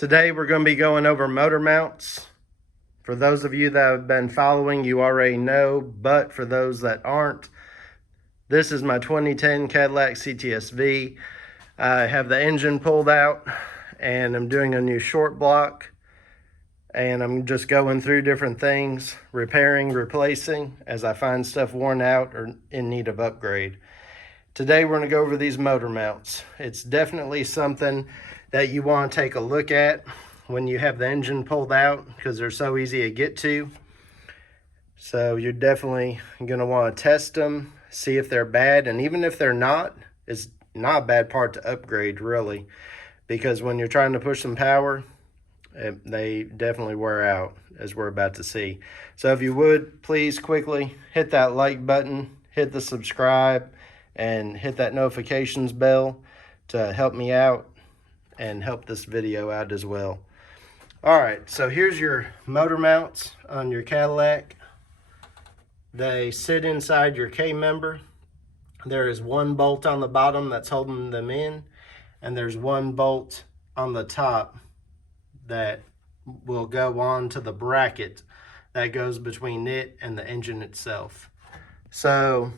Today we're going to be going over motor mounts. For those of you that have been following, you already know, but for those that aren't, this is my 2010 Cadillac CTS-V. I have the engine pulled out and I'm doing a new short block, and I'm just going through different things, repairing, replacing as I find stuff worn out or in need of upgrade. Today we're going to go over these motor mounts. It's definitely something that you want to take a look at when you have the engine pulled out, because they're so easy to get to. So you're definitely going to want to test them, see if they're bad, and even if they're not, it's not a bad part to upgrade really, because when you're trying to push some power, they definitely wear out, as we're about to see. So if you would, please quickly hit that like button, hit the subscribe, and hit that notifications bell to help me out and help this video out as well. Alright, so here's your motor mounts on your Cadillac. They sit inside your K-member. There is one bolt on the bottom that's holding them in, and there's one bolt on the top that will go on to the bracket that goes between it and the engine itself. So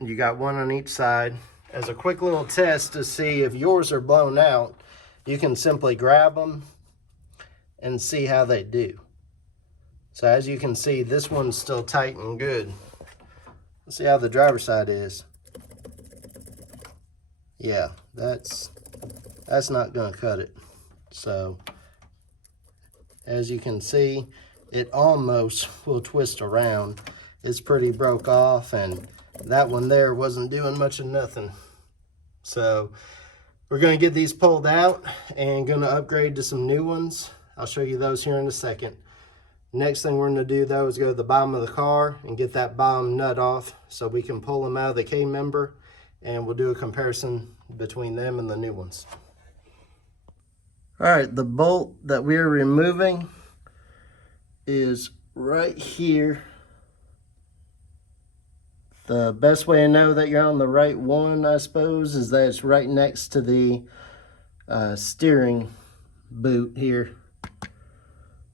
you got one on each side. As a quick little test to see if yours are blown out, you can simply grab them and see how they do. So as you can see, this one's still tight and good. Let's see how the driver's side is. Yeah, that's not gonna cut it. So as you can see, it almost will twist around. It's pretty broke off, and that one there wasn't doing much of nothing. So we're going to get these pulled out and going to upgrade to some new ones. I'll show you those here in a second. Next thing we're going to do though is go to the bottom of the car and get that bottom nut off so we can pull them out of the K-member, and we'll do a comparison between them and the new ones. Alright, the bolt that we're removing is right here. The best way to know that you're on the right one, I suppose, is that it's right next to the steering boot here.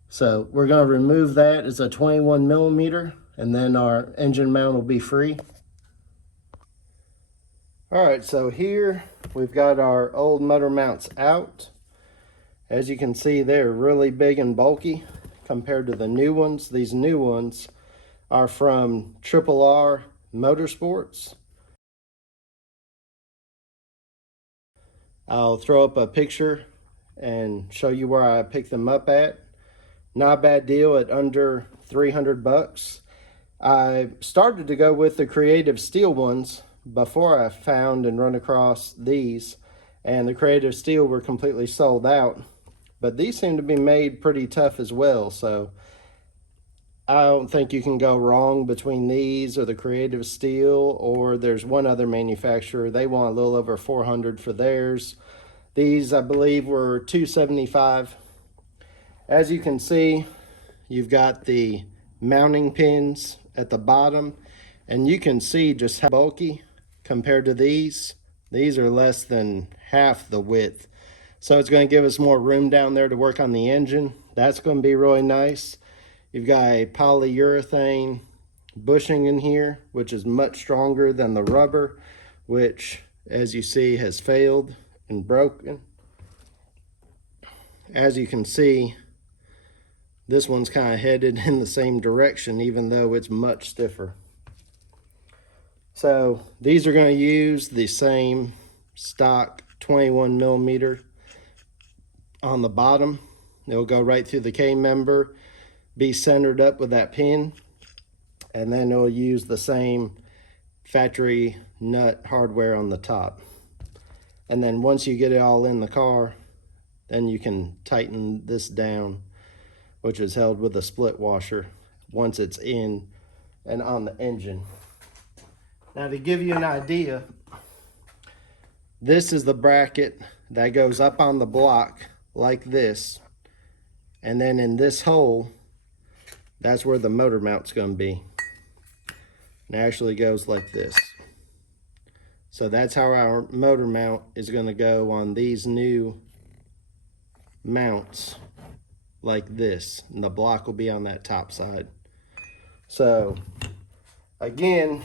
So we're going to remove that. It's a 21 millimeter, and then our engine mount will be free. Alright, so here we've got our old motor mounts out. As you can see, they're really big and bulky compared to the new ones. These new ones are from RRR Motorsports. I'll throw up a picture and show you where I picked them up at. Not a bad deal at under 300 bucks. I started to go with the Creative Steel ones before I found and run across these, and the Creative Steel were completely sold out. But these seem to be made pretty tough as well, so I don't think you can go wrong between these or the Creative Steel, or there's one other manufacturer. They want a little over 400 for theirs. These, I believe, were $275. As you can see, you've got the mounting pins at the bottom, and you can see just how bulky compared to these. These are less than half the width. So it's going to give us more room down there to work on the engine. That's going to be really nice. You've got a polyurethane bushing in here, which is much stronger than the rubber, which, as you see, has failed and broken. As you can see, this one's kind of headed in the same direction, even though it's much stiffer. So these are going to use the same stock 21 millimeter on the bottom. It'll go right through the K-member, be centered up with that pin, and then it'll use the same factory nut hardware on the top. And then once you get it all in the car, then you can tighten this down, which is held with a split washer once it's in and on the engine. Now, to give you an idea, this is the bracket that goes up on the block like this, and then in this hole, that's where the motor mount's going to be. It actually goes like this. So that's how our motor mount is going to go on these new mounts like this, and the block will be on that top side. So again,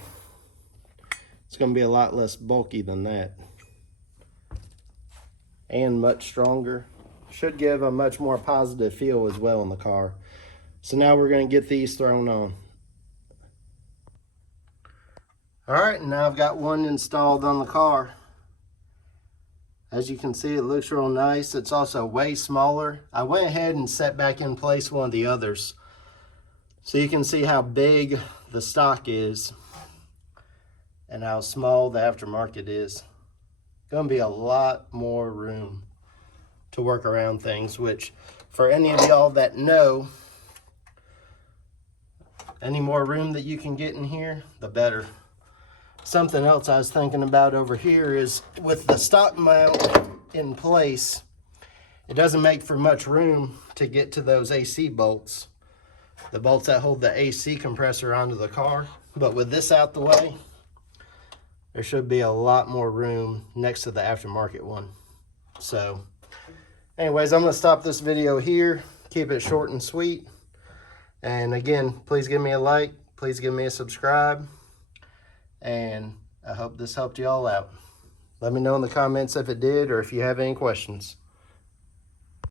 it's going to be a lot less bulky than that, and much stronger. Should give a much more positive feel as well in the car. So now we're going to get these thrown on. Alright, now I've got one installed on the car. As you can see, it looks real nice. It's also way smaller. I went ahead and set back in place one of the others, so you can see how big the stock is and how small the aftermarket is. Gonna be a lot more room to work around things, which for any of y'all that know, any more room that you can get in here, the better. Something else I was thinking about over here is with the stock mount in place, it doesn't make for much room to get to those AC bolts, the bolts that hold the AC compressor onto the car. But with this out the way, there should be a lot more room next to the aftermarket one. So anyways, I'm going to stop this video here, keep it short and sweet. And again, please give me a like, please give me a subscribe. And I hope this helped you all out. Let me know in the comments if it did, or if you have any questions.